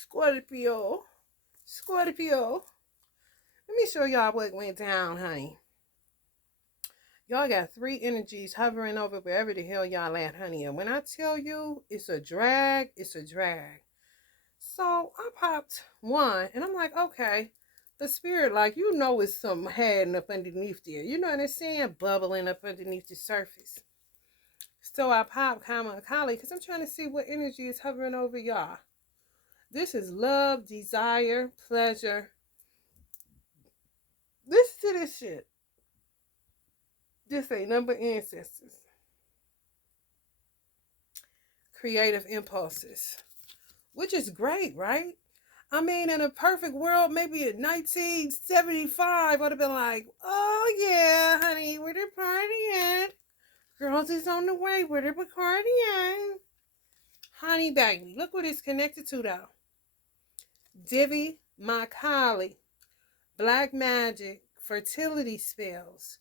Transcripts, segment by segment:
Scorpio. Scorpio. Let me show y'all what went down, honey. Y'all got three energies hovering over wherever the hell y'all at, honey. And when I tell you it's a drag, it's a drag. So I popped one and I'm like, okay. The spirit, like, you know, it's something hiding up underneath there. You know what I'm saying? Bubbling up underneath the surface. So I popped Kama Akali because I'm trying to see what energy is hovering over y'all. This is love, desire, pleasure. Listen to this shit. This ain't number ancestors. Creative impulses. Which is great, right? I mean, in a perfect world, maybe in 1975, I would have been like, oh yeah, honey, where the party at? Girls is on the way, where the party at? Honey, baby, look what it's connected to, though. Divi Makali, black magic, fertility spells,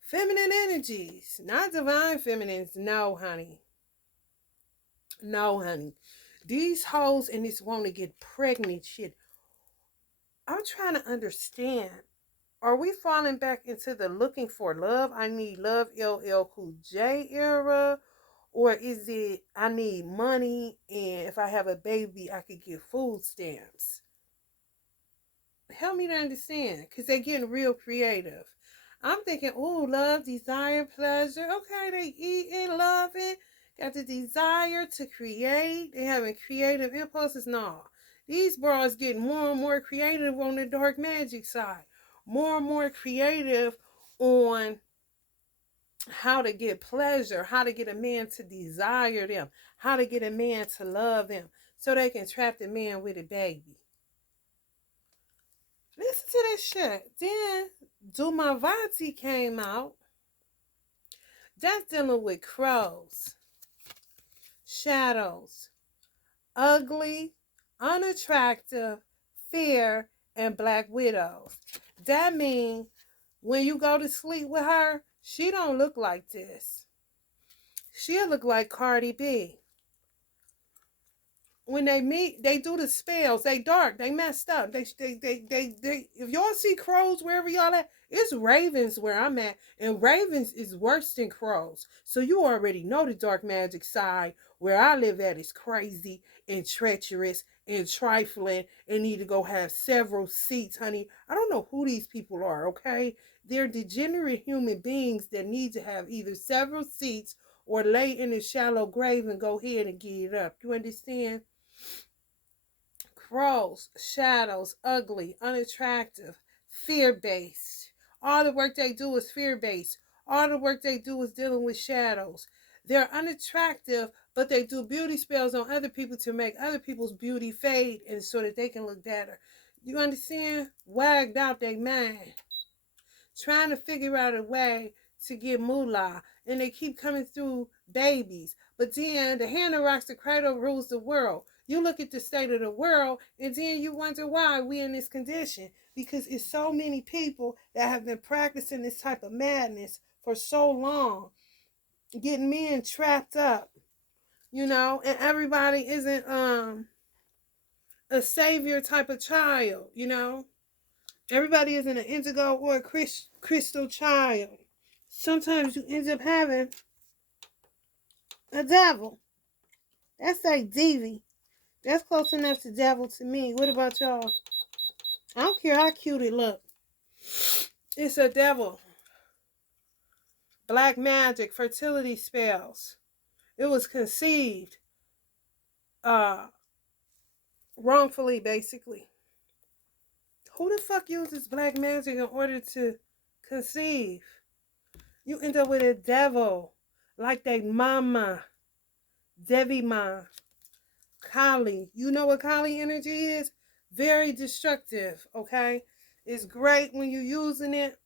feminine energies, not divine feminines. No, honey. No, honey. These hoes in this want to get pregnant shit. I'm trying to understand. Are we falling back into the looking for love? I need love LL Cool J era. Or is it I need money and if I have a baby I could get food stamps? Help me to understand, because they're getting real creative. I'm thinking, oh, love, desire, pleasure. Okay, they eating, loving, got the desire to create. They having creative impulses. No, these bras getting more and more creative on the dark magic side. More and more creative on how to get pleasure, how to get a man to desire them, how to get a man to love them, so they can trap the man with a baby. Listen to this shit. Then Dumavati came out. That's dealing with crows, shadows, ugly, unattractive, fear, and black widows. That means when you go to sleep with her, she don't look like this. She'll look like Cardi B. When they meet, they do the spells. They dark. They messed up. They. If y'all see crows wherever y'all at, it's ravens where I'm at, and ravens is worse than crows. So you already know the dark magic side where I live at is crazy and treacherous and trifling, and need to go have several seats, honey. I don't know who these people are. Okay, they're degenerate human beings that need to have either several seats or lay in a shallow grave and go ahead and get it up. You understand? Crows, shadows, ugly, unattractive, fear-based. All the work they do is fear-based. All the work they do is dealing with shadows. They're unattractive, but they do beauty spells on other people to make other people's beauty fade and so that they can look better. You understand? Wagged out their mind. Trying to figure out a way to get moolah. And they keep coming through babies. But then the hand that rocks the cradle rules the world. You look at the state of the world and then you wonder why we in this condition. Because it's so many people that have been practicing this type of madness for so long. Getting men trapped up. You know, and everybody isn't a savior type of child, you know. Everybody isn't an indigo or a crystal child. Sometimes you end up having a devil. That's like Devi. That's close enough to devil to me. What about y'all? I don't care how cute it look. It's a devil. Black magic, fertility spells. It was conceived wrongfully, basically. Who the fuck uses black magic in order to conceive? You end up with a devil. Like that mama. Devi Ma. Kali. You know what Kali energy is? Very destructive, okay? It's great when you're using it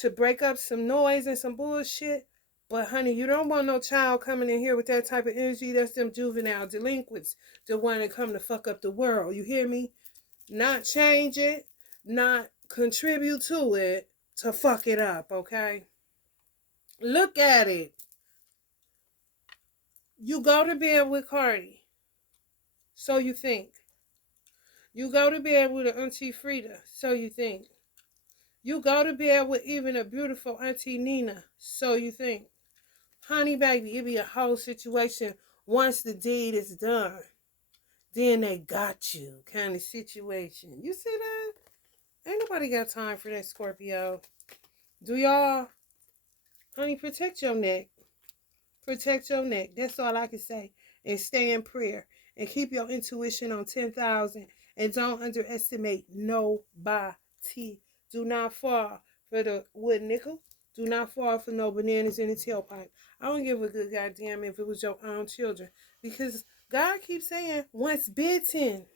to break up some noise and some bullshit. But honey, you don't want no child coming in here with that type of energy. That's them juvenile delinquents that want to come to fuck up the world. You hear me? Not change it, not contribute to it to fuck it up, okay? Look at it. You go to bed with Cardi. So you think. You go to bed with an Auntie Frida, so you think. You go to bed with even a beautiful Auntie Nina, so you think. Honey, baby, it be a whole situation once the deed is done. Then they got you kind of situation. You see that? Ain't nobody got time for that, Scorpio. Do y'all? Honey, protect your neck. Protect your neck. That's all I can say. And stay in prayer. And keep your intuition on 10,000. And don't underestimate nobody. Do not fall for the wood nickel. Do not fall for no bananas in the tailpipe. I don't give a good goddamn if it was your own children. Because God keeps saying, once bitten.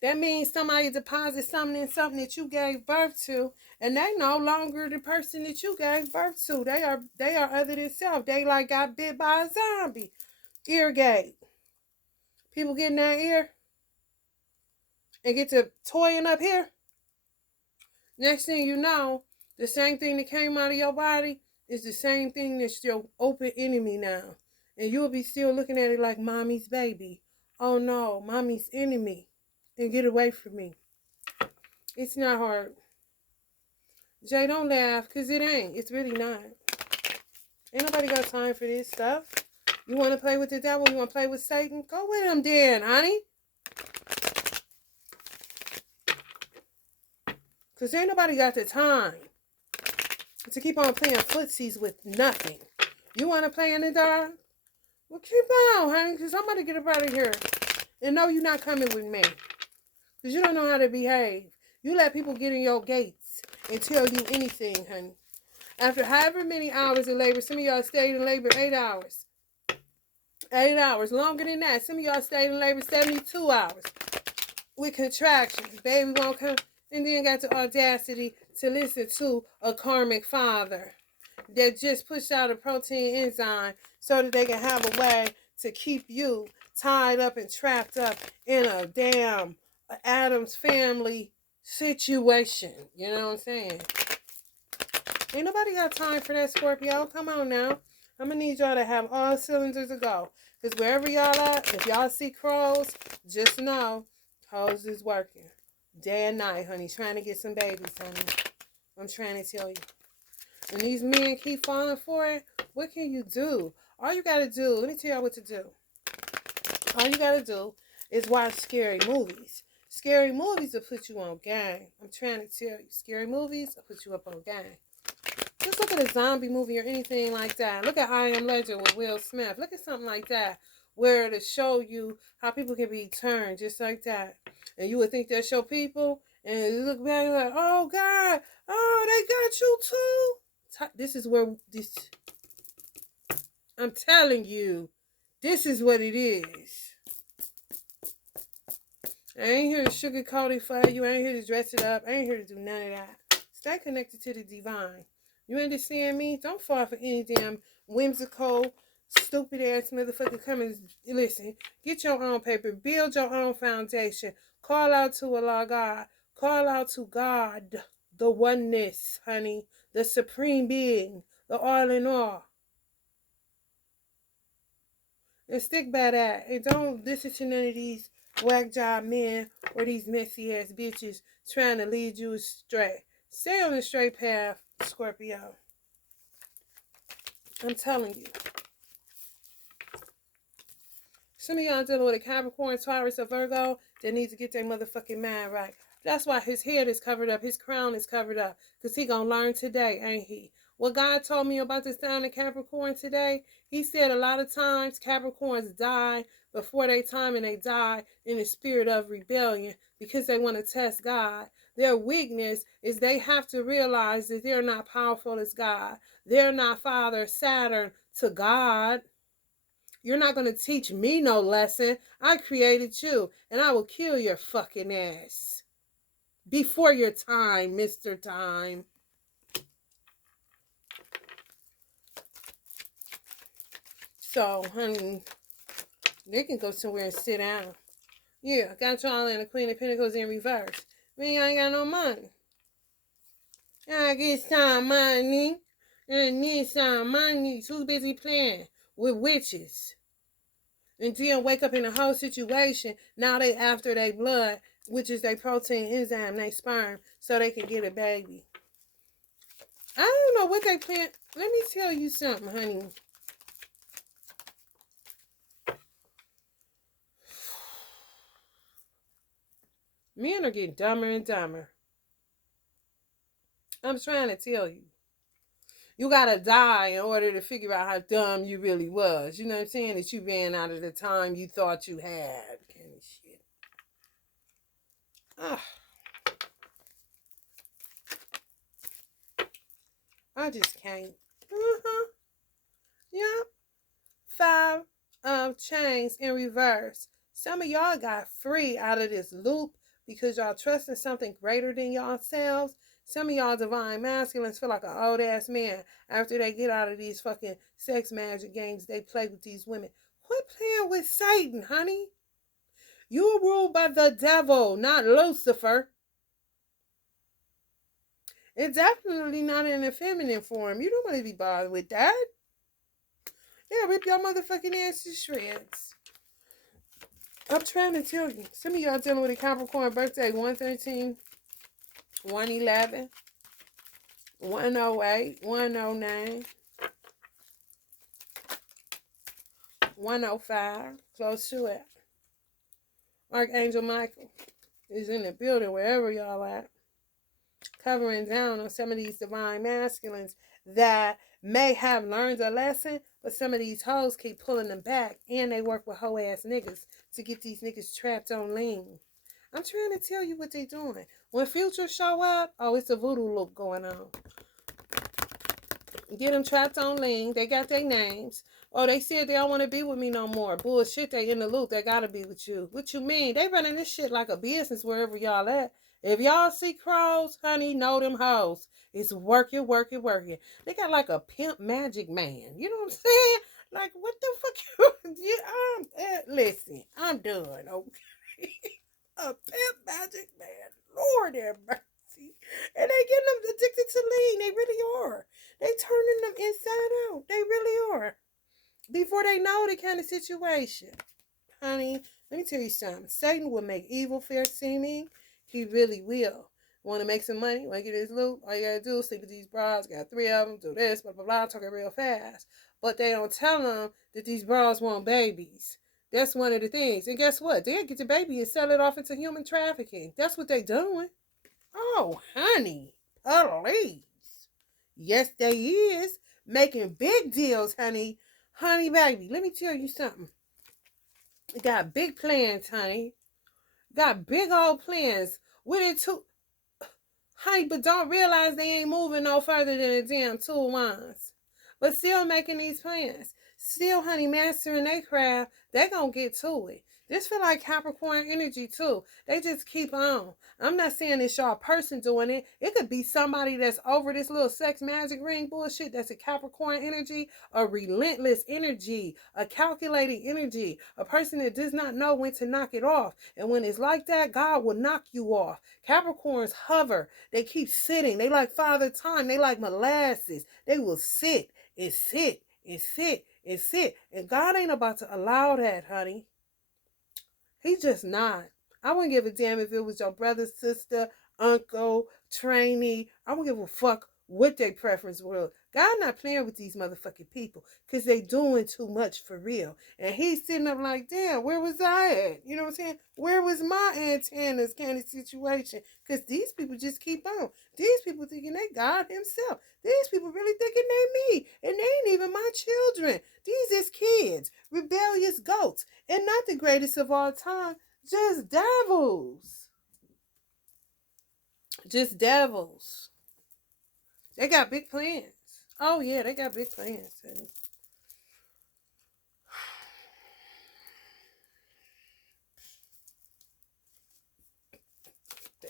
That means somebody deposits something in something that you gave birth to, and they no longer the person that you gave birth to. They are other than self. They like got bit by a zombie. Eargate. People getting that ear and get to toying up here. Next thing you know, the same thing that came out of your body is the same thing that's your open enemy now. And you'll be still looking at it like mommy's baby. Oh no, mommy's enemy. And get away from me. It's not hard. Jay, don't laugh, because it ain't. It's really not. Ain't nobody got time for this stuff. You want to play with the devil? You want to play with Satan? Go with him then, honey. Because ain't nobody got the time to keep on playing footsies with nothing. You want to play in the dark? Well, keep on, honey, because I'm about to get up out of here. And no, you're not coming with me. Because you don't know how to behave. You let people get in your gates and tell you anything, honey. After however many hours of labor, some of y'all stayed in labor 8 hours. 8 hours, longer than that. Some of y'all stayed in labor 72 hours with contractions. Baby won't come, and then got the audacity to listen to a karmic father that just pushed out a protein enzyme so that they can have a way to keep you tied up and trapped up in a damn Addams family situation. You know what I'm saying? Ain't nobody got time for that, Scorpio. Come on now. I'm going to need y'all to have all cylinders to go. Because wherever y'all at, if y'all see crows, just know, hoes is working. Day and night, honey. Trying to get some babies, honey. I'm trying to tell you. When these men keep falling for it, what can you do? All you got to do, let me tell y'all what to do. All you got to do is watch scary movies. Scary movies will put you on game. I'm trying to tell you. Scary movies will put you up on game. Just look at a zombie movie or anything like that. Look at I Am Legend with Will Smith. Look at something like that where to show you how people can be turned just like that. And you would think that's your people. And you look back and like, oh, God. Oh, they got you too. This is where this... I'm telling you. This is what it is. I ain't here to sugarcoat it for you. I ain't here to dress it up. I ain't here to do none of that. Stay connected to the divine. You understand me? Don't fall for any damn whimsical, stupid ass motherfucker. Come and listen. Get your own paper. Build your own foundation. Call out to Allah God. Call out to God. The oneness, honey. The supreme being. The all in all. And stick by that. And don't listen to none of these whack job men or these messy ass bitches trying to lead you astray. Stay on the straight path, Scorpio. I'm telling you. Some of y'all dealing with a Capricorn, Taurus, or Virgo that needs to get their motherfucking mind right. That's why his head is covered up. His crown is covered up. Because he gonna learn today, ain't he? What God told me about the sign of Capricorn today, he said a lot of times Capricorns die before their time, and they die in the spirit of rebellion because they want to test God. Their weakness is they have to realize that they're not powerful as God. They're not Father Saturn to God. You're not going to teach me no lesson. I created you, and I will kill your fucking ass. Before your time, Mr. Time. So, honey, they can go somewhere and sit down. Yeah, got y'all in the Queen of Pentacles in reverse. We ain't got no money. I get some money, and need some money. Too busy playing with witches And then wake up in a whole situation. Now they after their blood, which is their protein enzyme, they sperm, so they can get a baby. I don't know what they plan. Let me tell you something, honey. Men are getting dumber and dumber. I'm trying to tell you. You gotta die in order to figure out how dumb you really was. You know what I'm saying? That you ran out of the time you thought you had. Kind of shit. Ah, I just can't. Yep. 5 of chains in reverse. Some of y'all got free out of this loop because y'all trusting something greater than yourselves. Some of y'all divine masculines feel like an old ass man after they get out of these fucking sex magic games they play with these women. Quit playing with Satan, honey. You are ruled by the devil, not Lucifer. It's definitely not in a feminine form. You don't want to be bothered with that. Yeah, rip your motherfucking ass to shreds. I'm trying to tell you. Some of y'all dealing with a Capricorn birthday. 113, 111, 108, 109, 105. Close to it. Archangel Michael is in the building wherever y'all at. Covering down on some of these divine masculines that may have learned a lesson, but some of these hoes keep pulling them back, and they work with hoe ass niggas to get these niggas trapped on lean. I'm trying to tell you what they doing. When Future show up, oh, it's a voodoo look going on. Get them trapped on lean. They got their names. Oh, they said they don't want to be with me no more. Bullshit, they in the loop. They gotta be with you. What you mean? They running this shit like a business wherever y'all at. If y'all see crows, honey, know them hoes. It's working, working, working. They got like a pimp magic man. You know what I'm saying? Like, what the fuck? Listen, I'm done, okay? A pimp magic man. Lord have mercy. And they getting them addicted to lean. They really are. They turning them inside out. They really are. Before they know the kind of situation. Honey, let me tell you something. Satan will make evil fair seeming. He really will. Want to make some money? Want to get his loot? All you got to do is sleep with these bras. Got 3 of them. Do this, blah, blah, blah. Talk it real fast. But they don't tell them that these bras want babies. That's one of the things. And guess what? They'll get the baby and sell it off into human trafficking. That's what they doing. Oh, honey. Please. Yes, they is. Making big deals, honey. Honey, baby, let me tell you something. Got big plans, honey. Got big old plans. With it too. Honey, but don't realize they ain't moving no further than the damn 2 wands. But still making these plans. Still, honey, mastering their craft. They gonna get to it. This feel like Capricorn energy too. They just keep on. I'm not saying it's y'all person doing it. It could be somebody that's over this little sex magic ring bullshit. That's a Capricorn energy, a relentless energy, a calculating energy, a person that does not know when to knock it off. And when it's like that, God will knock you off. Capricorns hover. They keep sitting. They like Father Time. They like molasses. They will sit and sit and sit and sit. And God ain't about to allow that, honey. He just not. I wouldn't give a damn if it was your brother, sister, uncle, trainee. I wouldn't give a fuck what their preference was. God not playing with these motherfucking people because they doing too much for real. And he's sitting up like, damn, where was I at? You know what I'm saying? Where was my antennas kind of situation? Because these people just keep on. These people thinking they God himself. These people really thinking they me. And they ain't even my children. These is kids. Rebellious goats. And not the greatest of all time. Just devils. Just devils. They got big plans. Oh, yeah, they got big plans. Honey.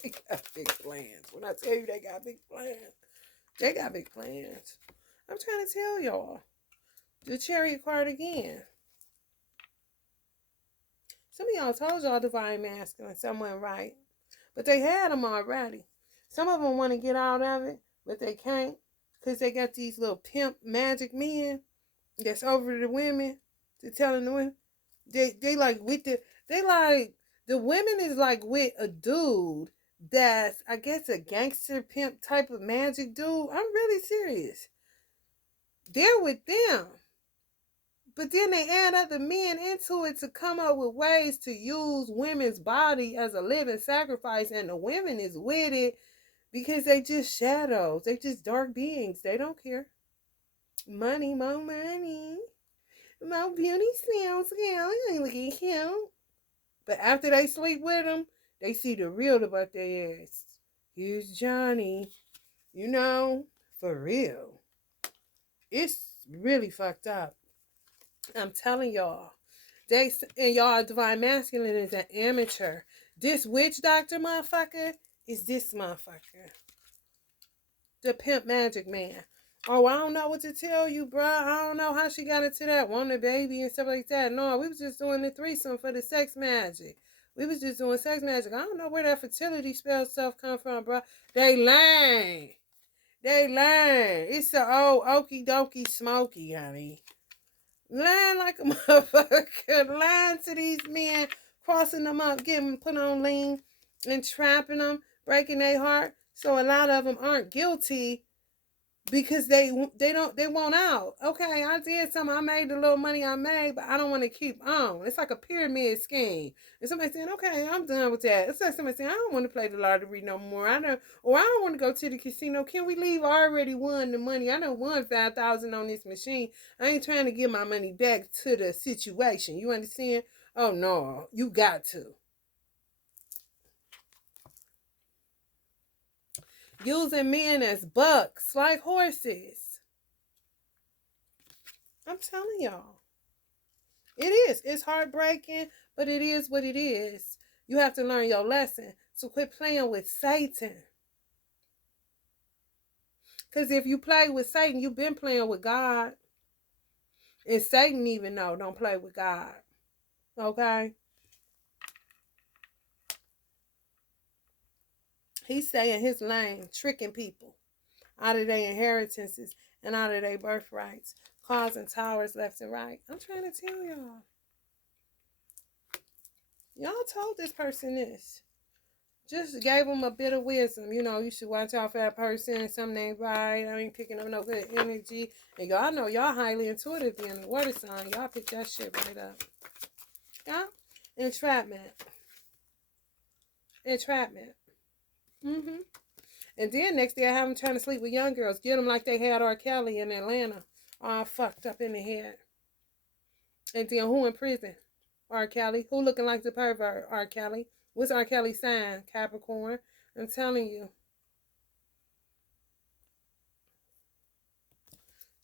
They got big plans. When I tell you they got big plans, they got big plans. I'm trying to tell y'all. The Chariot card again. Some of y'all told y'all divine masculine, someone right. But they had them already. Some of them want to get out of it, but they can't. Because they got these little pimp magic men that's over the women. To telling the women, They like with they like the women is like with a dude that's I guess a gangster pimp type of magic dude. I'm really serious. They're with them. But then they add other men into it to come up with ways to use women's body as a living sacrifice, and the women is with it because they just shadows. They just dark beings. They don't care. Money, more money. More beauty sounds good. Look at him. But after they sleep with them, they see the real about their ass. Here's Johnny. You know, for real. It's really fucked up. I'm telling y'all. They and y'all divine masculine is an amateur. This witch doctor motherfucker is this motherfucker. The pimp magic man. Oh, I don't know what to tell you, bruh. I don't know how she got into that. Want a baby and stuff like that. No, we was just doing the threesome for the sex magic. We was just doing sex magic. I don't know where that fertility spell stuff come from, bruh. They lying. They lying. It's the old okie dokie smoky, honey. Lying like a motherfucker. Lying to these men, crossing them up, getting them put on lean, and trapping them, breaking their heart. So a lot of them aren't guilty because they want out. Okay, I did something. I made the little money I made, but I don't want to keep on. It's like a pyramid scheme. And somebody saying, okay, I'm done with that. It's like somebody saying, I don't want to play the lottery no more. I don't want to go to the casino. Can we leave? I already won the money. I done won 5,000 on this machine. I ain't trying to get my money back to the situation. You understand? Oh no, you got to. Using men as bucks like horses. I'm telling y'all. It is. It's heartbreaking, but it is what it is. You have to learn your lesson. So quit playing with Satan. Because if you play with Satan, you've been playing with God. And Satan even know, don't play with God. Okay? He's staying his lane, tricking people out of their inheritances and out of their birthrights, causing towers left and right. I'm trying to tell y'all. Y'all told this person this. Just gave them a bit of wisdom. You know, you should watch out for that person. Something ain't right. I ain't picking up no good energy. And y'all know y'all highly intuitive being the water sign. Y'all pick that shit right up. Yeah? Entrapment. Entrapment. Mm-hmm. And then next day I have them trying to sleep with young girls. Get them like they had R. Kelly in Atlanta. All fucked up in the head. And then who in prison? R. Kelly. Who looking like the pervert? R. Kelly. What's R. Kelly's sign? Capricorn. I'm telling you.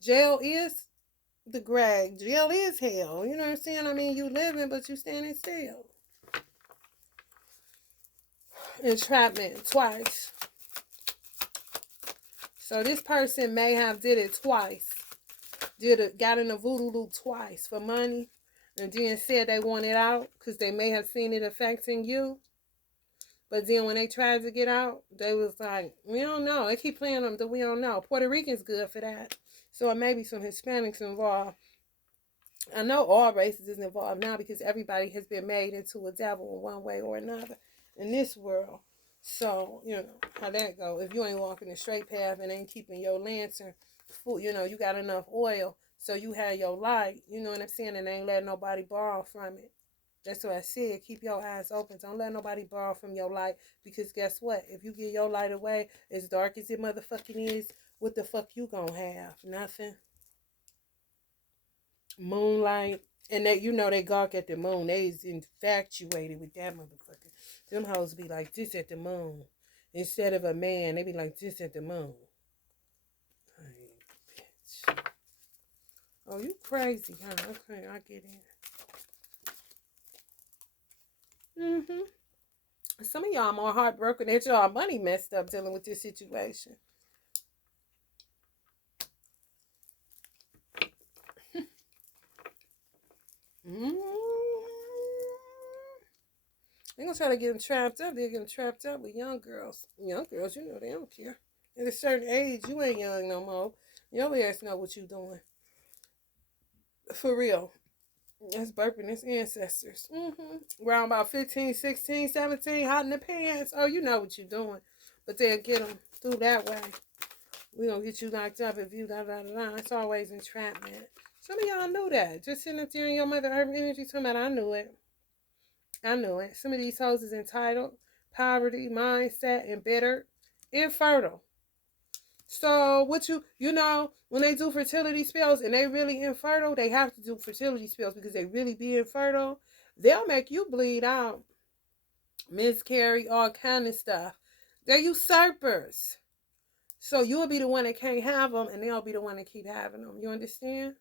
Jail is the grave. Jail is hell. You know what I'm saying? I mean, you living, but you standing still. Entrapment twice. So this person may have did it twice. Got in a voodoo loop twice for money. And then said they wanted out because they may have seen it affecting you. But then when they tried to get out, they was like, we don't know. They keep playing them that we don't know. Puerto Rican's good for that. So it may be some Hispanics involved. I know all races is involved now because everybody has been made into a devil in one way or another in this world. So, you know, how that go. If you ain't walking the straight path and ain't keeping your lantern full, you know, you got enough oil. So you have your light, you know what I'm saying, and ain't letting nobody borrow from it. That's what I said. Keep your eyes open. Don't let nobody borrow from your light. Because guess what? If you give your light away, as dark as it motherfucking is, what the fuck you gonna have? Nothing. Moonlight. And that you know they gawk at the moon. They is infatuated with that motherfucker. Them hoes be like this at the moon. Instead of a man, they be like this at the moon. Hey, bitch. Oh, you crazy, huh? Okay, I get it. Mm-hmm. Some of y'all more heartbroken that y'all money messed up dealing with this situation. Mm-hmm. They're gonna try to get them trapped up. They're getting trapped up with young girls. Young girls, you know, they don't care. At a certain age, you ain't young no more. Your ass know what you doing. For real. That's burping its ancestors. Around about 15, 16, 17, hot in the pants. Oh, you know what you're doing. But they'll get them through that way. We gonna get you locked up if you da da da da. It's always entrapment. Some of y'all knew that. Just sitting up there in your mother earth energy talking about I knew it. I knew it. Some of these hoes is entitled, poverty, mindset, embittered, infertile. So what you know, when they do fertility spells and they really infertile, they have to do fertility spells because they really be infertile. They'll make you bleed out, miscarry, all kind of stuff. They're usurpers. So you'll be the one that can't have them, and they'll be the one that keep having them. You understand?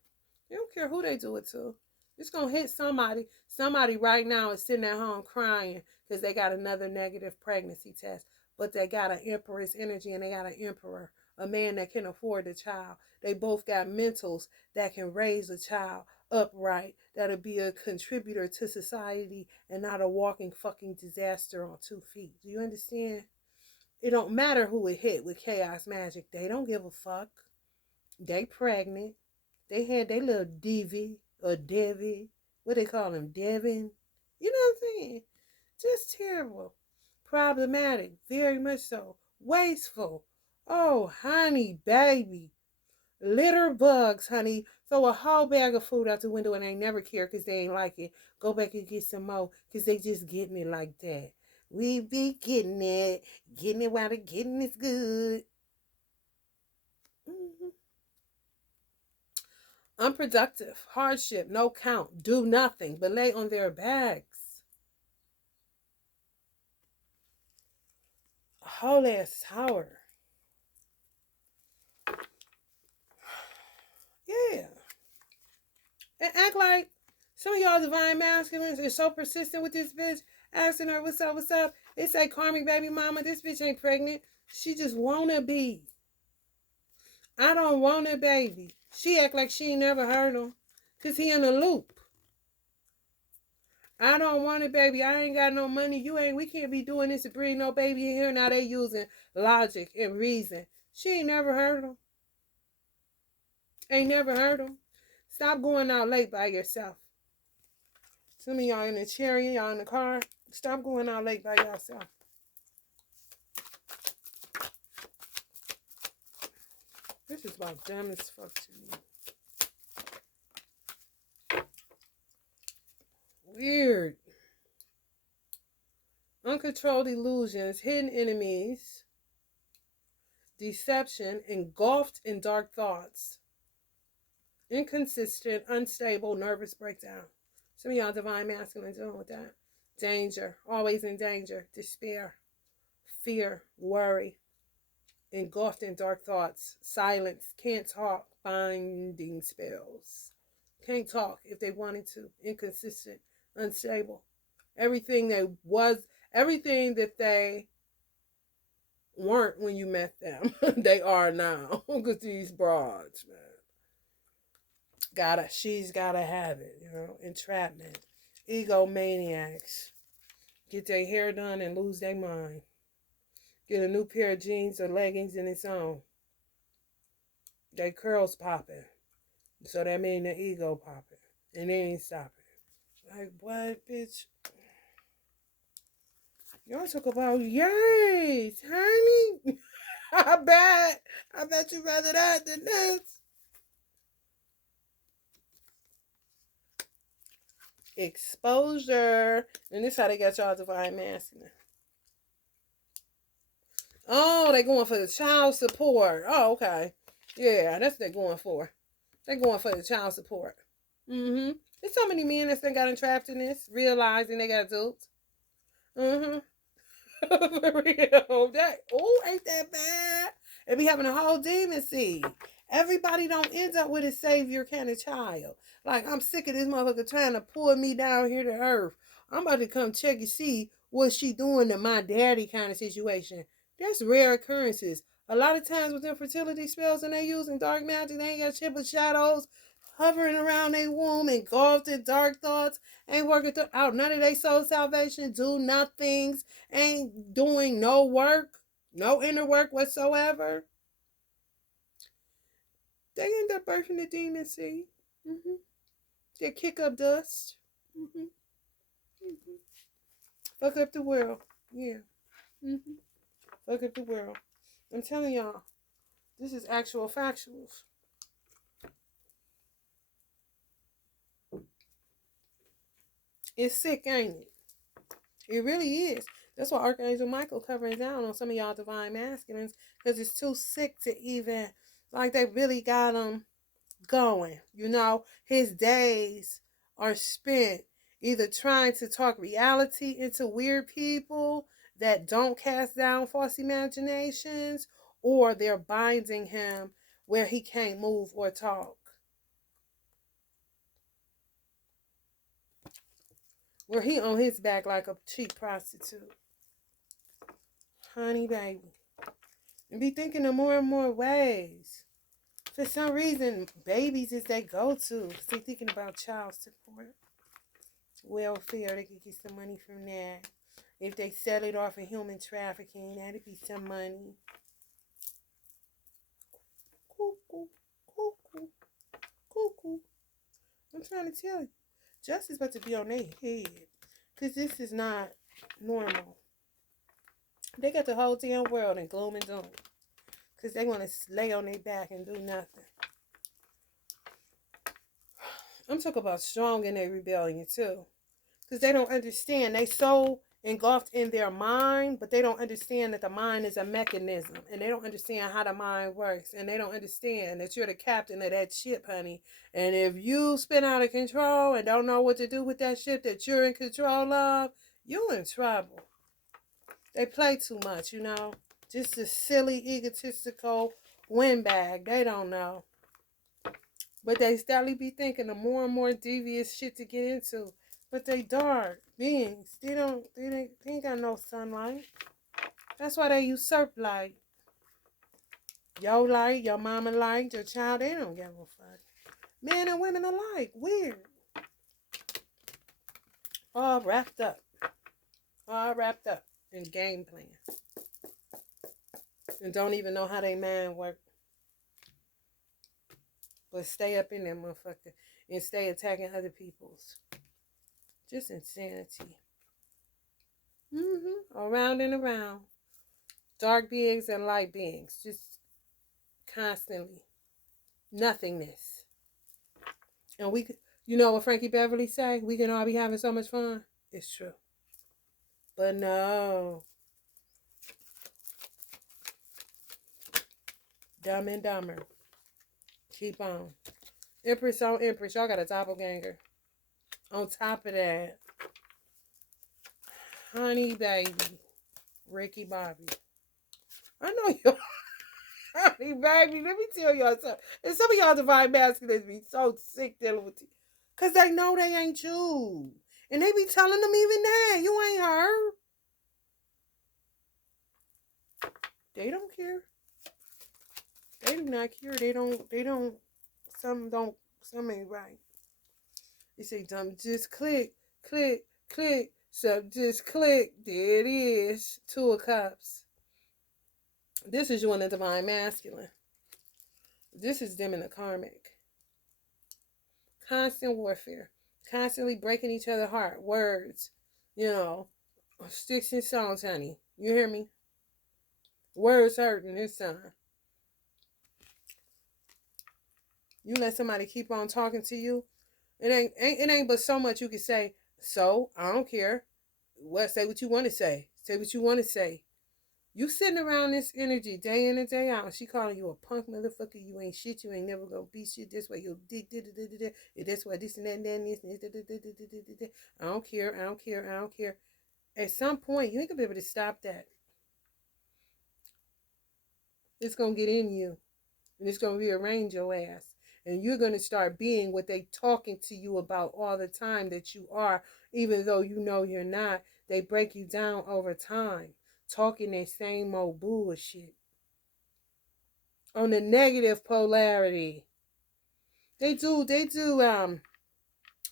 You don't care who they do it to. It's going to hit somebody. Somebody right now is sitting at home crying because they got another negative pregnancy test. But they got an empress energy and they got an emperor, a man that can afford the child. They both got mentals that can raise a child upright, that'll be a contributor to society and not a walking fucking disaster on 2 feet. Do you understand? It don't matter who it hit with chaos magic. They don't give a fuck. They pregnant. They had their little Devi or Devi. What they call them? Devin. You know what I'm saying? Just terrible. Problematic. Very much so. Wasteful. Oh, honey, baby. Litter bugs, honey. Throw a whole bag of food out the window and they never care because they ain't like it. Go back and get some more because they just getting it like that. We be getting it while the getting is good. Unproductive, hardship, no count, do nothing, but lay on their backs. A whole ass tower. Yeah. And act like some of y'all divine masculines are so persistent with this bitch, asking her, what's up, what's up? They say, karmic baby mama, this bitch ain't pregnant. She just wanna be. I don't want a baby. She act like she ain't never heard him. Because he in a loop. I don't want a baby. I ain't got no money. We can't be doing this to bring no baby in here. Now they using logic and reason. She ain't never heard him. Ain't never heard him. Stop going out late by yourself. Some of y'all in the chariot, y'all in the car. Stop going out late by yourself. This is about dumb as fuck to me. Weird. Uncontrolled illusions, hidden enemies, deception, engulfed in dark thoughts. Inconsistent, unstable, nervous breakdown. Some of y'all divine masculine dealing with that. Danger, always in danger, despair, fear, worry. Engulfed in dark thoughts, silence, can't talk, binding spells. Can't talk if they wanted to. Inconsistent, unstable. Everything that they weren't when you met them, they are now. Look at these broads, man. She's gotta have it, entrapment. Egomaniacs. Get their hair done and lose their mind. Get a new pair of jeans or leggings in its own. They curls popping. So that mean the ego popping. And they ain't stopping. Like, what, bitch? Y'all talk about yays, honey. I bet you rather that than this. Exposure. And this how they got y'all divine masculine. Oh, they going for the child support. Oh, okay. Yeah, that's what they're going for. They're going for the child support. There's so many men that got entrapped in this, realizing they got duped. For real. Ain't that bad? They be having a whole demon seed. Everybody don't end up with a savior kind of child. Like, I'm sick of this motherfucker trying to pull me down here to earth. I'm about to come check and see what she doing to my daddy kind of situation. That's rare occurrences. A lot of times with infertility spells and they using dark magic, they ain't got shit but shadows hovering around their womb, engulfed in dark thoughts, ain't working out none of their soul salvation, do nothings, ain't doing no work, no inner work whatsoever. They end up birthing the demon seed. They kick up dust. Mm-hmm. Mm-hmm. Fuck up the world. Yeah. Mm-hmm. Fuck up the world. I'm telling y'all, this is actual factuals. It's sick, ain't it? It really is. That's why Archangel Michael covering down on some of y'all divine masculines, because it's too sick to even, like, they really got them going. You know, his days are spent either trying to talk reality into weird people that don't cast down false imaginations, or they're binding him where he can't move or talk. Where he on his back like a cheap prostitute. Honey, baby. And be thinking of more and more ways. For some reason, babies is their go-to. They thinking about child support. Welfare, they could get some money from that. If they sell it off in human trafficking, that'd be some money. Cuckoo, cuckoo, cuckoo. I'm trying to tell you. Justice about to be on their head. Because this is not normal. They got the whole damn world in gloom and doom. Because they want to lay on their back and do nothing. I'm talking about strong in their rebellion too. Because they don't understand. They so engulfed in their mind, but they don't understand that the mind is a mechanism. And they don't understand how the mind works. And they don't understand that you're the captain of that ship, honey. And if you spin out of control and don't know what to do with that ship that you're in control of, you're in trouble. They play too much, you know. Just a silly, egotistical windbag. They don't know. But they steadily be thinking of more and more devious shit to get into. But they dark beings. They ain't got no sunlight. That's why they usurp light. Your light, your mama light, your child, they don't give a fuck. Men and women alike. Weird. All wrapped up. All wrapped up in game plan. And don't even know how they mind work. But stay up in that motherfucker and stay attacking other people's. Just insanity. Around and around. Dark beings and light beings. Just constantly. Nothingness. And we could, you know what Frankie Beverly say? We can all be having so much fun. It's true. But no. Dumb and dumber. Keep on. Empress on Empress. Y'all got a doppelganger. On top of that, honey baby, Ricky Bobby. I know y'all, honey baby. Let me tell y'all something. And some of y'all divine masculines be so sick dealing with you, cause they know they ain't you, and they be telling them even that you ain't her. They don't care. They do not care. They don't. Some ain't right. You say, dumb, just click, click, click. So just click. There it is. Two of Cups. This is you in the divine masculine. This is them in the karmic. Constant warfare. Constantly breaking each other's heart. Words. You know. Sticks and stones, honey. You hear me? Words hurting this time. You let somebody keep on talking to you. It ain't but so much you can say. So, I don't care. Say what you want to say. Say what you want to say. You sitting around this energy day in and day out. She calling you a punk motherfucker. You ain't shit. You ain't never gonna be shit. This way you'll this way this and that and this and this. I don't care. I don't care. I don't care. At some point, you ain't gonna be able to stop that. It's gonna get in you, and it's gonna rearrange your ass. And you're going to start being what they talking to you about all the time that you are, even though you know you're not. They break you down over time, talking that same old bullshit. On the negative polarity. They do,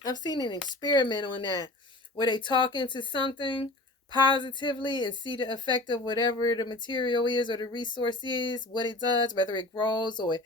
I've seen an experiment on that, where they talk into something positively and see the effect of whatever the material is or the resource is, what it does, whether it grows or it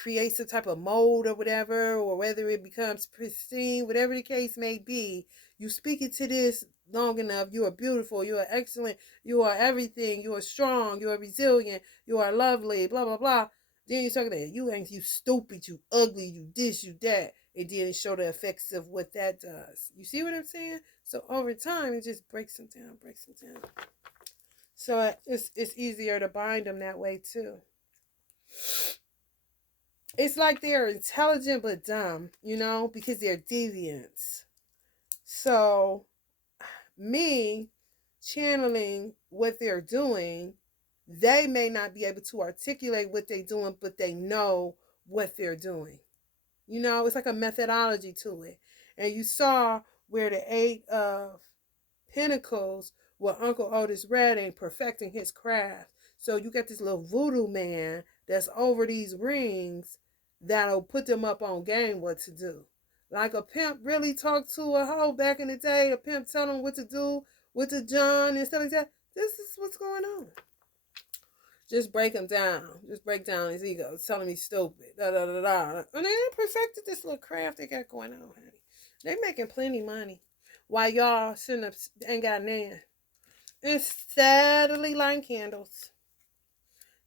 create some type of mold or whatever, or whether it becomes pristine, whatever the case may be, you speak it to this long enough, you are beautiful, you are excellent, you are everything, you are strong, you are resilient, you are lovely, blah, blah, blah. Then you're talking about you ain't, you stupid, you ugly, you this, you that. And then it show the effects of what that does. You see what I'm saying? So over time, it just breaks them down, breaks them down. So it's easier to bind them that way too. It's like they're intelligent but dumb, you know, because they're deviants. So me channeling what they're doing, they may not be able to articulate what they're doing, but they know what they're doing. You know, it's like a methodology to it. And you saw where the 8 of Pentacles with Uncle Otis Redding perfecting his craft. So you got this little voodoo man that's over these rings that'll put them up on game what to do. Like a pimp really talked to a hoe back in the day. A pimp tell him what to do with the John and stuff like that. This is what's going on. Just break him down. Just break down his ego. Tell him he's stupid. Da da da da. And they perfected this little craft they got going on, honey. They making plenty money. While y'all sitting up ain't got none. And steadily lighting candles.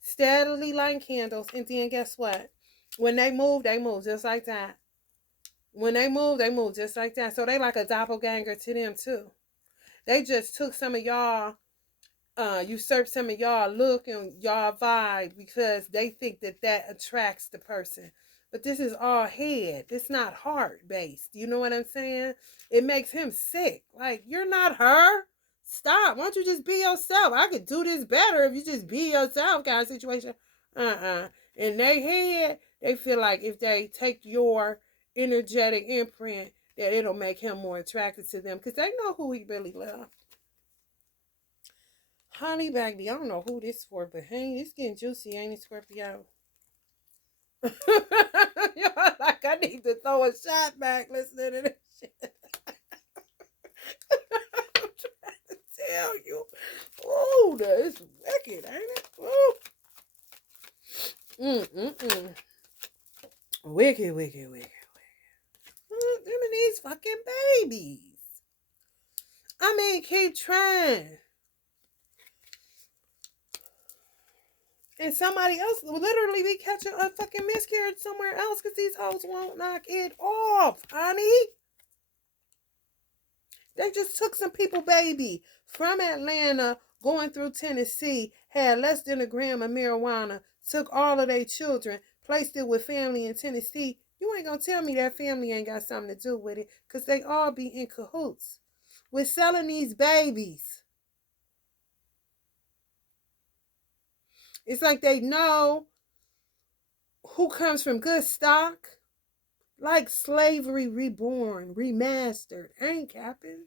Steadily lighting candles. And then guess what? When they move just like that. When they move just like that. So they like a doppelganger to them too. They just took some of y'all, usurped some of y'all look and y'all vibe because they think that that attracts the person. But this is all head. It's not heart based. You know what I'm saying? It makes him sick. Like, you're not her. Stop. Why don't you just be yourself? I could do this better if you just be yourself kind of situation. In their head, they feel like if they take your energetic imprint, that it'll make him more attracted to them because they know who he really loves. Honey baby, I don't know who this for, but hey, it's getting juicy, ain't it, Scorpio? You're like, I need to throw a shot back listening to this shit. I'm trying to tell you. Oh, it's wicked, ain't it? Oh. Wicked, wicked, wicked. Them and these fucking babies. I mean, keep trying. And somebody else will literally be catching a fucking miscarriage somewhere else because these hoes won't knock it off, honey. They just took some people, baby, from Atlanta going through Tennessee, had less than a gram of marijuana, took all of their children, placed it with family in Tennessee. You ain't gonna tell me that family ain't got something to do with it because they all be in cahoots with selling these babies. It's like they know who comes from good stock. Like Slavery Reborn, remastered. I ain't capping.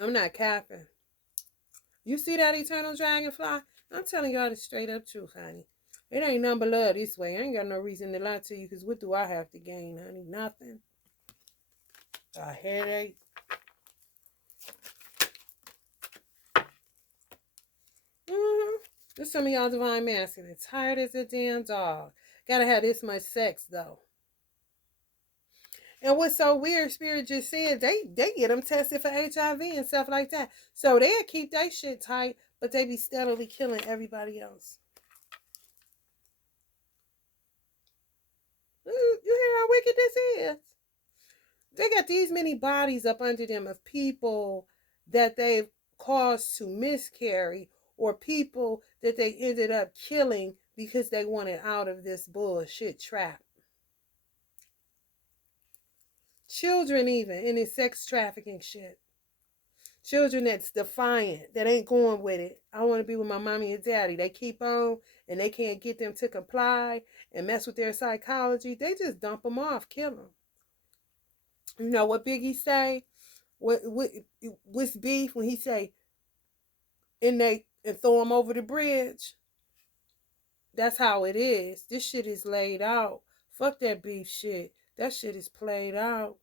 I'm not capping. You see that eternal dragonfly? I'm telling y'all the straight up truth, honey. It ain't nothing but love this way. I ain't got no reason to lie to you because what do I have to gain, honey? Nothing. A headache. This some of y'all divine masculine. Tired as a damn dog. Gotta have this much sex though. And what's so weird, Spirit just said they get them tested for HIV and stuff like that. So they'll keep their shit tight, but they be steadily killing everybody else. You hear how wicked this is? They got these many bodies up under them of people that they've caused to miscarry or people that they ended up killing because they wanted out of this bullshit trap. Children even in this sex trafficking shit. Children that's defiant, that ain't going with it. I want to be with my mommy and daddy. They keep on and they can't get them to comply and mess with their psychology. They just dump them off, kill them. You know what Biggie say? What's beef when he say, and throw them over the bridge? That's how it is. This shit is laid out. Fuck that beef shit. That shit is played out.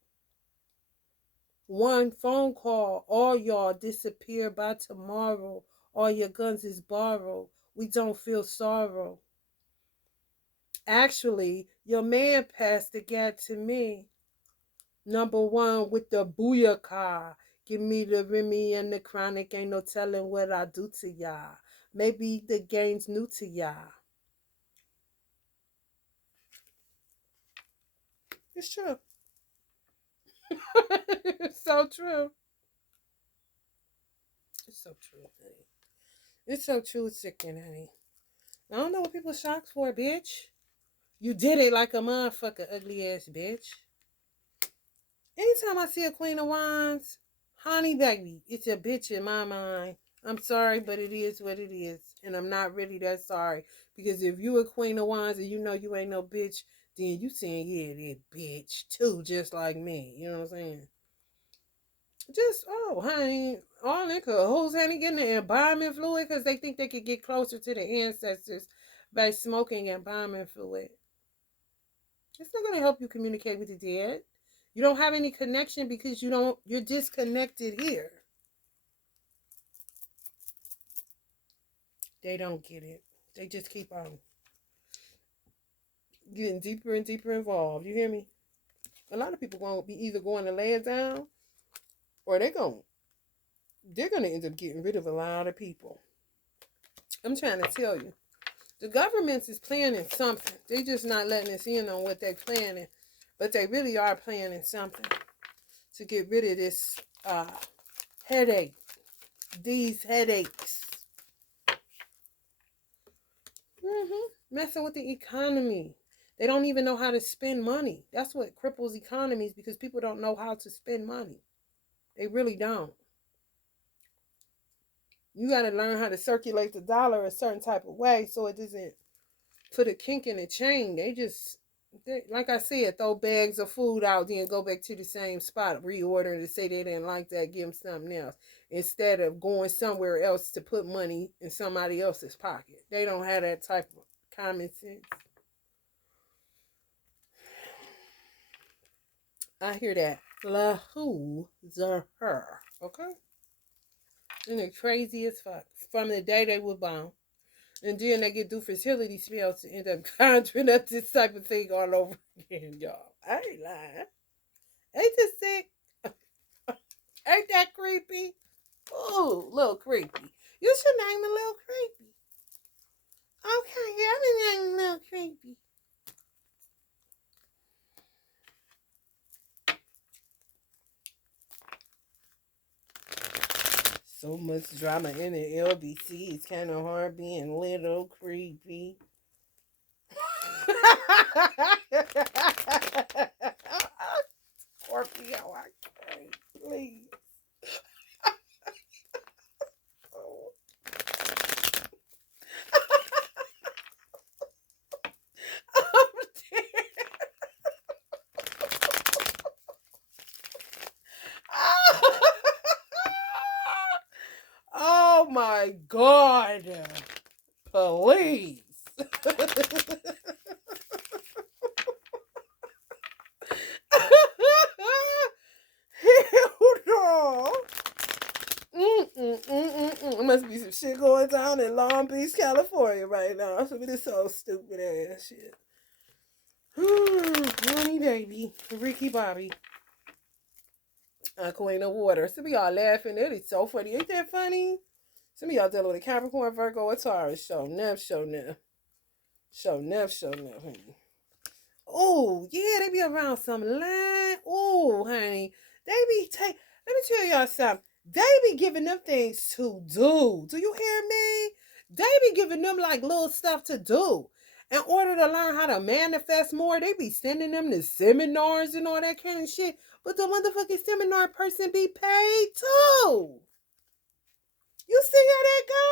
One phone call, all y'all disappear by tomorrow. All your guns is borrowed. We don't feel sorrow. Actually, your man passed the gat to me. Number one with the booyaka. Give me the Remy and the chronic. Ain't no telling what I do to y'all. Maybe the game's new to y'all. It's true. It's so true. It's so true, honey. It's so true, it's sickening, honey. I don't know what people shocked for, bitch. You did it like a motherfucker, ugly ass bitch. Anytime I see a Queen of Wands, honey baby, it's a bitch in my mind. I'm sorry, but it is what it is. And I'm not really that sorry. Because if you a Queen of Wands and you know you ain't no bitch, then you saying, yeah, that bitch too, just like me. You know what I'm saying? Just, oh, honey, all in cahoots, honey, getting the embalming fluid because they think they could get closer to the ancestors by smoking embalming fluid. It's not going to help you communicate with the dead. You don't have any connection because you're disconnected here. They don't get it. They just keep on getting deeper and deeper involved. You hear me? A lot of people won't be either going to lay it down or they're going to end up getting rid of a lot of people. I'm trying to tell you. The government is planning something. They just not letting us in on what they're planning. But they really are planning something to get rid of this headache. These headaches. Messing with the economy. They don't even know how to spend money. That's what cripples economies because people don't know how to spend money. They really don't. You got to learn how to circulate the dollar a certain type of way so it doesn't put a kink in the chain. They, like I said, throw bags of food out, then go back to the same spot, reorder to say they didn't like that, give them something else. Instead of going somewhere else to put money in somebody else's pocket. They don't have that type of common sense. I hear that. La who the her. Okay? And they're crazy as fuck. From the day they were born. And then they get do fertility spells to end up conjuring up this type of thing all over again, y'all. I ain't lying. Ain't this sick? Ain't that creepy? Ooh, a little creepy. You should name a little creepy. Okay, yeah, I'm gonna name a little creepy. So much drama in the LBC. It's kind of hard being little creepy. Scorpio, I can't. Please. Oh. I'm dead. Oh my God. Please. Hell no. There must be some shit going down in Long Beach, California right now. Some of this so stupid ass shit. Honey baby. Ricky Bobby. Queen of Water. Some of y'all laughing. It is so funny. Ain't that funny? Some of y'all dealing with a Capricorn, Virgo, or Taurus. Show enough. Honey. Oh, yeah, they be around some line. Oh, honey. Let me tell y'all something. They be giving them things to do. Do you hear me? They be giving them like little stuff to do. In order to learn how to manifest more, they be sending them to seminars and all that kind of shit. But the motherfucking seminar person be paid too. You see how that go?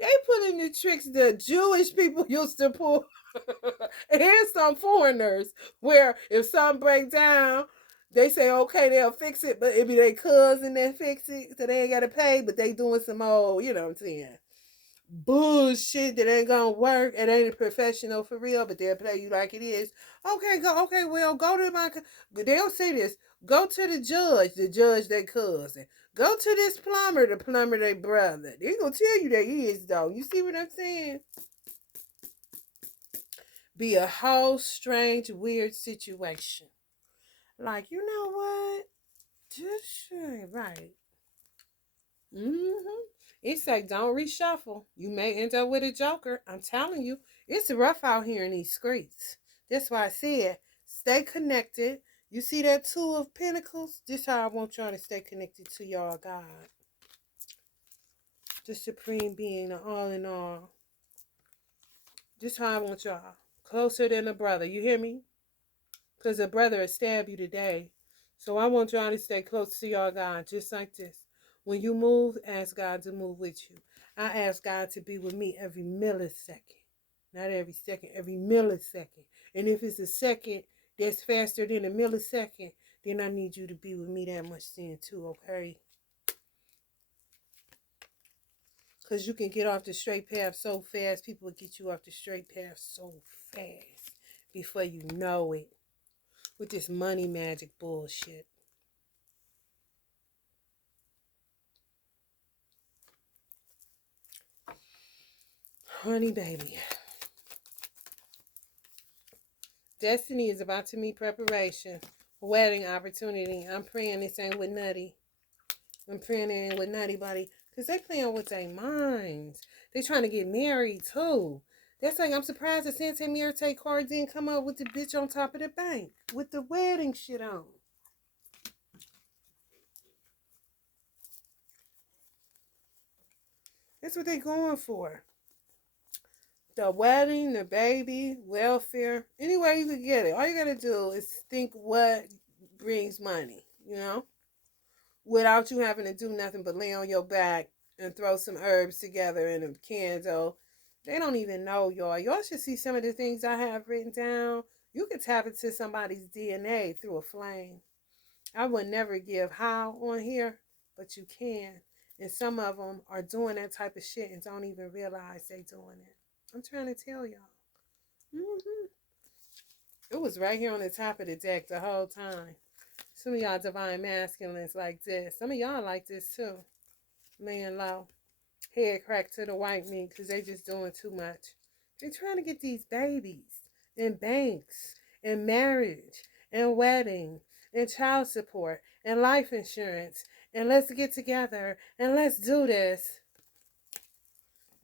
They put in the tricks that Jewish people used to pull. And here's some foreigners where if something break down, they say okay, they'll fix it, but it be their cousin that fix it, so they ain't gotta pay, but they doing some old, you know what I'm saying, bullshit that ain't gonna work. It ain't a professional for real, but they'll play you like it is. Okay, well, go to my. They'll say this. Go to the judge their cousin. Go to this plumber, the plumber their brother. They gonna tell you they is though. You see what I'm saying? Be a whole strange, weird situation. Like, you know what? Just right. Mm-hmm. It's like don't reshuffle. You may end up with a joker. I'm telling you, it's rough out here in these streets. That's why I said stay connected. You see that two of pentacles? This how I want y'all to stay connected to y'all God. The supreme being, the all in all. This how I want y'all. Closer than a brother. You hear me? Because a brother will stab you today. So I want y'all to stay close to y'all God, just like this. When you move, ask God to move with you. I ask God to be with me every millisecond. Not every second, every millisecond. And if it's a second that's faster than a millisecond, then I need you to be with me that much then too, okay? Because you can get off the straight path so fast. People will get you off the straight path so fast before you know it. With this money magic bullshit. Honey baby. Destiny is about to meet preparation. Wedding opportunity. I'm praying this ain't with Nutty. I'm praying it ain't with Nutty Buddy. Because they playing with their minds. They trying to get married too. That's like I'm surprised the Santa Mirate card didn't come up with the bitch on top of the bank. With the wedding shit on. That's what they going for. The wedding, the baby, welfare, any way you could get it. All you gotta do is think what brings money, you know, without you having to do nothing but lay on your back and throw some herbs together in a candle. They don't even know y'all. Y'all should see some of the things I have written down. You could tap into somebody's DNA through a flame. I would never give how on here, but you can. And some of them are doing that type of shit and don't even realize they doing it. I'm trying to tell y'all. Mm-hmm. It was right here on the top of the deck the whole time. Some of y'all divine masculines like this. Some of y'all like this too. Laying low. Head cracked to the white meat because they just doing too much. They're trying to get these babies and banks and marriage and wedding and child support and life insurance and let's get together and let's do this.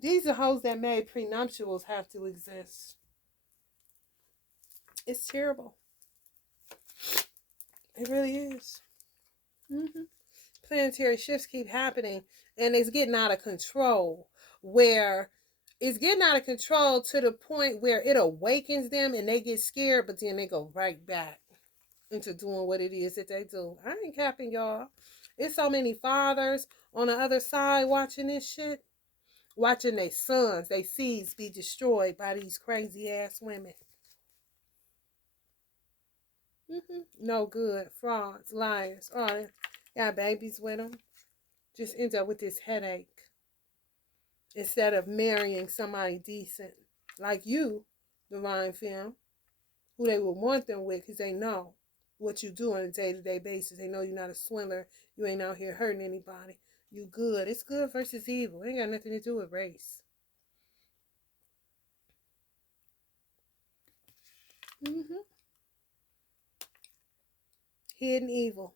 These are hoes that made prenuptials have to exist. It's terrible. It really is. Mm-hmm. Planetary shifts keep happening and it's getting out of control where it's getting out of control to the point where it awakens them and they get scared, but then they go right back into doing what it is that they do. I ain't capping y'all. It's so many fathers on the other side watching this shit, watching their sons, their seeds be destroyed by these crazy ass women. No good, frauds, liars, all that. Got babies with them. Just end up with this headache instead of marrying somebody decent like you, divine femme, who they would want them with because they know what you do on a day-to-day basis. They know you're not a swindler. You ain't out here hurting anybody. You good. It's good versus evil. It ain't got nothing to do with race. Mm-hmm. Hidden evil.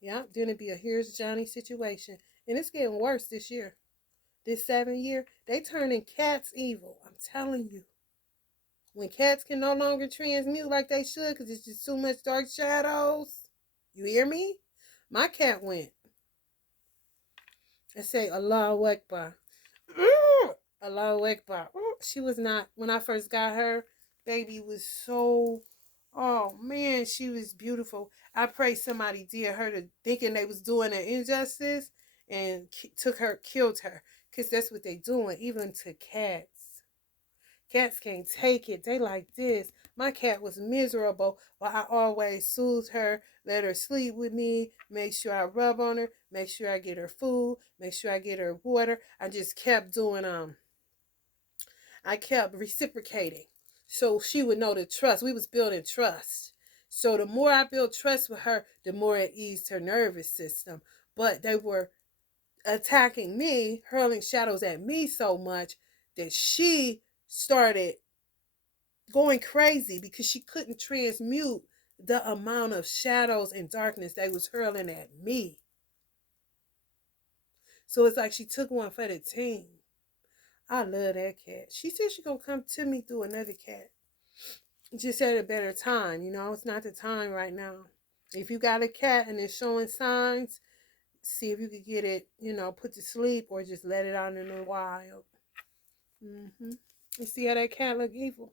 Yeah, then it'd be a here's Johnny situation. And it's getting worse this year. This 7 year, they turning cats evil. I'm telling you. When cats can no longer transmute like they should because it's just too much dark shadows. You hear me? My cat went. I say Allahu Akbar. Allahu Akbar. She was not, when I first got her, baby was so, oh man, she was beautiful. I pray somebody did her to thinking they was doing an injustice and took her, killed her. Because that's what they doing, even to cats. Cats can't take it. They like this. My cat was miserable, but I always soothed her, let her sleep with me, make sure I rub on her, make sure I get her food, make sure I get her water. I just kept doing I kept reciprocating. So she would know the trust. We was building trust. So the more I built trust with her, the more it eased her nervous system. But they were attacking me, hurling shadows at me so much that she started going crazy because she couldn't transmute the amount of shadows and darkness they was hurling at me. So it's like she took one for the team. I love that cat. She said she gonna come to me through another cat. Just at a better time, it's not the time right now. If you got a cat and it's showing signs, see if you could get it, put to sleep or just let it out in the wild. You see how that cat look evil?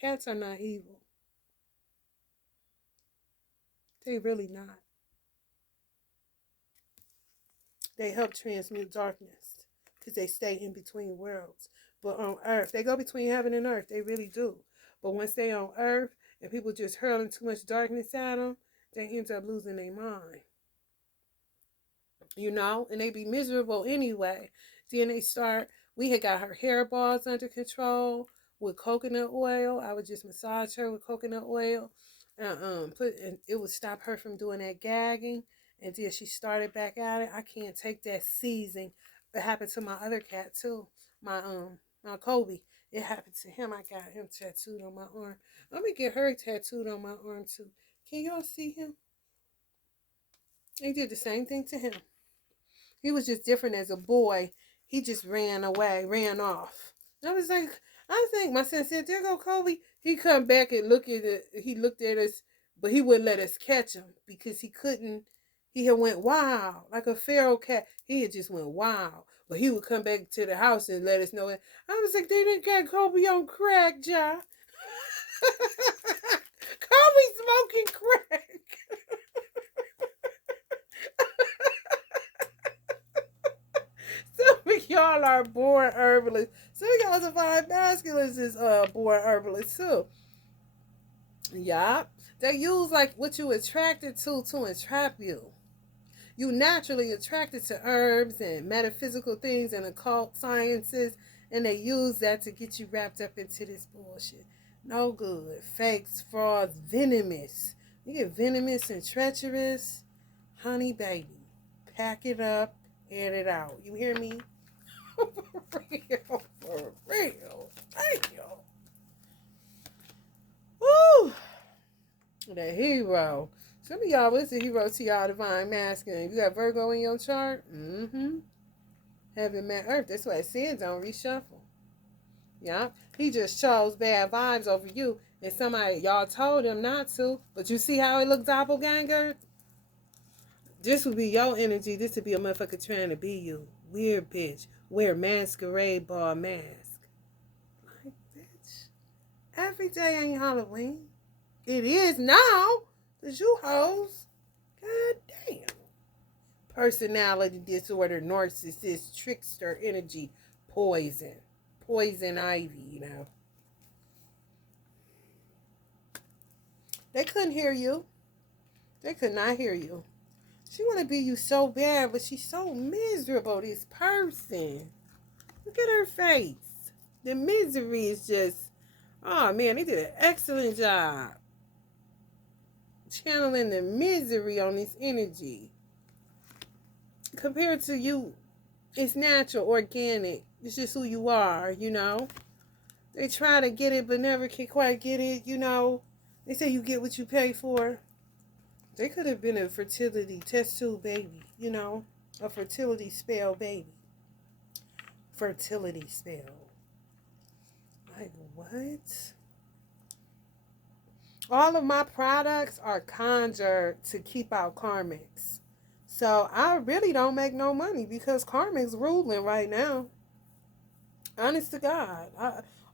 Cats are not evil. They really not. They help transmute darkness because they stay in between worlds. But on earth, they go between heaven and earth. They really do. But once they on earth and people just hurling too much darkness at them, they end up losing their mind. And they be miserable anyway. Then we had got her hair balls under control with coconut oil. I would just massage her with coconut oil. And it would stop her from doing that gagging. And then she started back at it. I can't take that seizing. It happened to my other cat too. My Kobe. It happened to him. I got him tattooed on my arm. I'm gonna get her tattooed on my arm too. Can y'all see him? They did the same thing to him. He was just different as a boy. He just ran away, ran off. And I was like, I think my son said, there go Kobe. He come back and looked at it. He looked at us, but he wouldn't let us catch him because he couldn't. He had went wild, like a feral cat. He had just went wild. But he would come back to the house and let us know. I was like, they didn't got Kobe on crack, Ja. Kobe smoking crack. Some of y'all are born herbalists. Some of y'all divine masculines is born herbalists too. Yup. They use like what you attracted to entrap you. You naturally attracted to herbs and metaphysical things and occult sciences, and they use that to get you wrapped up into this bullshit. No good. Fakes, frauds, venomous. You get venomous and treacherous, honey baby. Pack it up, air it out. You hear me? For real. For real. Damn. Woo! The hero. Some of y'all, what's the hero to y'all divine masculine? You got Virgo in your chart? Heaven met earth. That's why it says don't reshuffle. Yeah. He just chose bad vibes over you. And y'all told him not to. But you see how it looked doppelganger? This would be your energy. This would be a motherfucker trying to be you. Weird bitch. Wear masquerade ball mask. Like, bitch. Every day ain't Halloween. It is now. Cause you hoes. God damn. Personality disorder, narcissist, trickster, energy, poison. Poison ivy, They couldn't hear you. They could not hear you. She want to be you so bad, but she's so miserable, this person. Look at her face. The misery is just, oh man, they did an excellent job channeling the misery on this energy. Compared to you, it's natural, organic. It's just who you are, They try to get it, but never can quite get it, They say you get what you pay for. They could have been a fertility test tube baby, A fertility spell baby. Fertility spell. Like, what? All of my products are conjured to keep out karmics. So I really don't make no money because karmics ruling right now. Honest to God.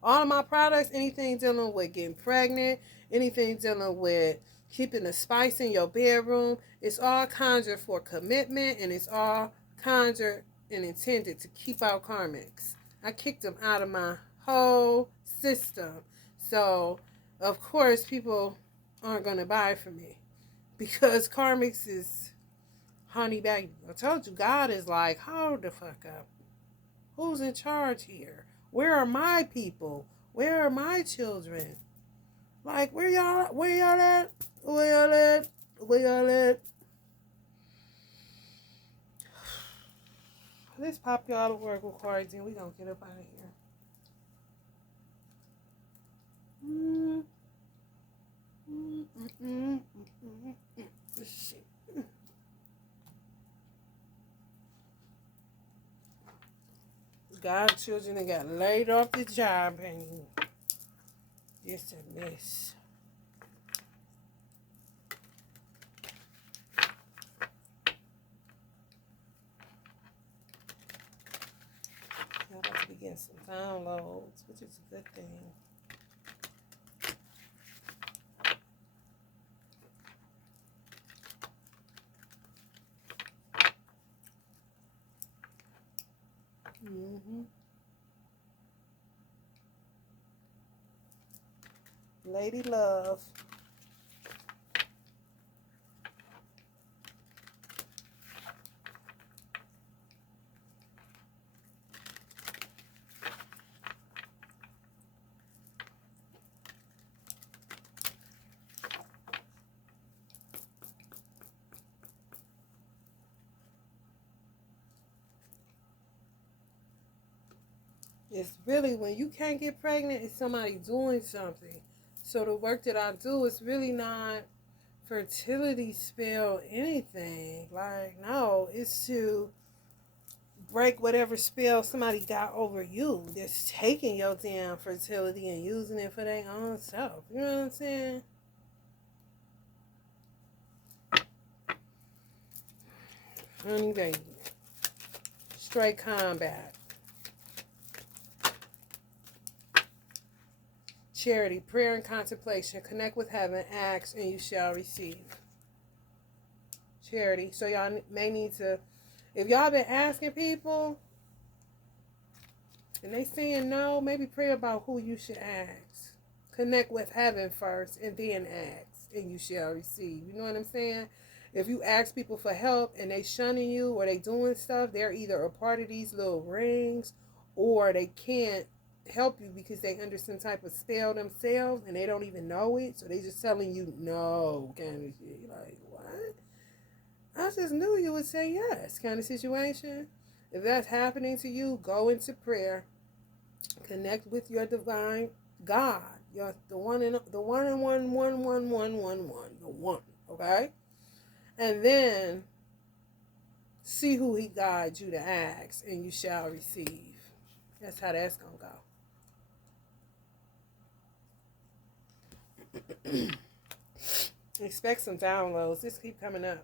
All of my products, anything dealing with getting pregnant, anything dealing with keeping the spice in your bedroom, it's all conjured for commitment, and it's all conjured and intended to keep out karmics. I kicked them out of my whole system. So, of course, people aren't going to buy from me because karmics is honey baby. I told you, God is like, hold the fuck up. Who's in charge here? Where are my people? Where are my children? Like, where y'all at? Where y'all at? Where y'all at? Where y'all at? Let's pop y'all to work with cards and we gonna get up out of here. Let's see. God's children that got laid off the job and it's a mess. Y'all about to be getting some downloads, which is a good thing. Lady Love. It's really when you can't get pregnant, it's somebody doing something. So the work that I do is really not fertility spell anything. Like, no, it's to break whatever spell somebody got over you that's taking your damn fertility and using it for their own self. You know what I'm saying? Honey baby. Straight combat. Charity, prayer and contemplation. Connect with heaven, ask, and you shall receive. Charity. So y'all may need to, if y'all been asking people and they saying no, maybe pray about who you should ask. Connect with heaven first and then ask, and you shall receive. You know what I'm saying? If you ask people for help and they shunning you or they doing stuff, they're either a part of these little rings or they can't help you because they under some type of spell themselves and they don't even know it. So they just telling you no kind of shit. You're like, what? I just knew you would say yes kind of situation. If that's happening to you, go into prayer. Connect with your divine God. The one and one. The one. Okay? And then see who he guides you to ask, and you shall receive. That's how that's going to go. Expect some downloads. This keep coming up.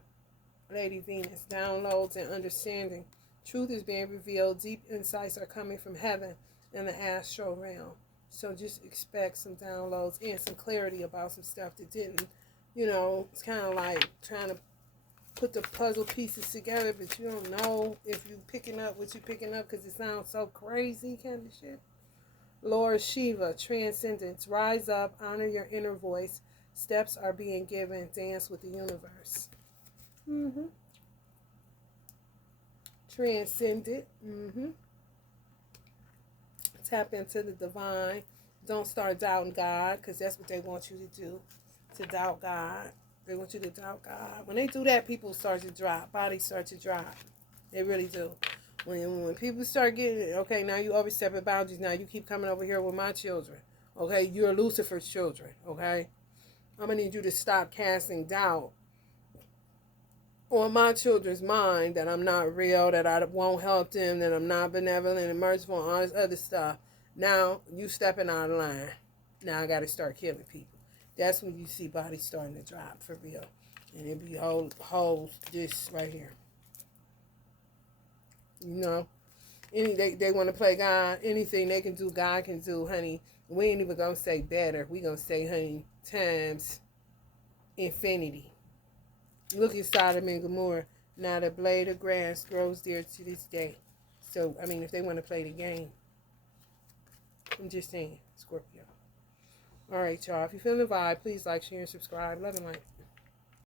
Lady Venus, downloads and understanding. Truth is being revealed. Deep insights are coming from heaven and the astral realm. So just expect some downloads and some clarity about some stuff that didn't, it's kind of like trying to put the puzzle pieces together, but you don't know if you picking up what you picking up because it sounds so crazy kind of shit. Lord Shiva, transcendence, rise up, honor your inner voice. Steps are being given, dance with the universe. Transcendent. Tap into the divine. Don't start doubting God, because that's what they want you to do, to doubt God. They want you to doubt God. When they do that, people start to drop. Bodies start to drop. They really do. When people start getting, okay, now you overstepping boundaries. Now you keep coming over here with my children. Okay, you're Lucifer's children. Okay, I'm going to need you to stop casting doubt on my children's mind that I'm not real, that I won't help them, that I'm not benevolent and merciful and all this other stuff. Now you stepping out of line. Now I got to start killing people. That's when you see bodies starting to drop for real. And it be whole this right here. They want to play God. Anything they can do, God can do, honey. We ain't even going to say better. We going to say, honey, times infinity. Look at Sodom and Gomorrah. Now the blade of grass grows there to this day. So, if they want to play the game. I'm just saying, Scorpio. All right, y'all. If you feel the vibe, please like, share, and subscribe. Love and light.